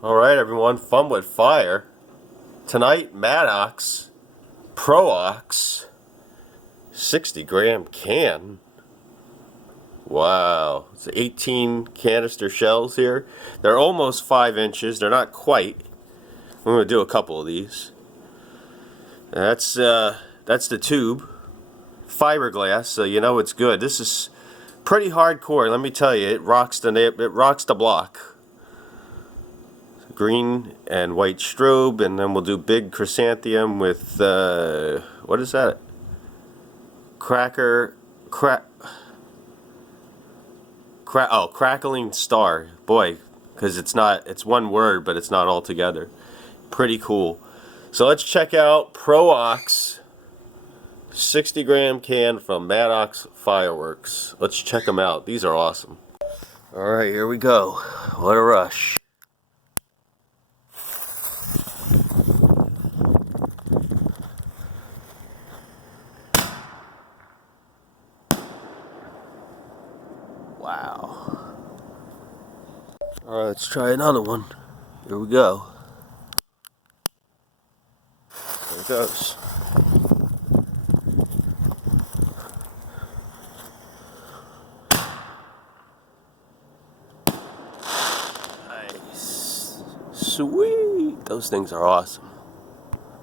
Alright everyone, fun with fire. Tonight, Maddox Pro Ox 60-gram can. Wow, it's 18 canister shells here. They're almost 5 inches, they're not quite. I'm going to do a couple of these. That's the tube. Fiberglass, so you know it's good. This is pretty hardcore, let me tell you. It rocks the block. Green and white strobe, and then we'll do big chrysanthemum with what is that? Crackling star. Boy, because it's one word, but it's not all together. Pretty cool. So let's check out Pro Ox 60-gram can from Maddox Fireworks. Let's check them out. These are awesome. All right, here we go. What a rush. Wow. Alright, let's try another one. Here we go. There it goes. Nice. Sweet. Those things are awesome.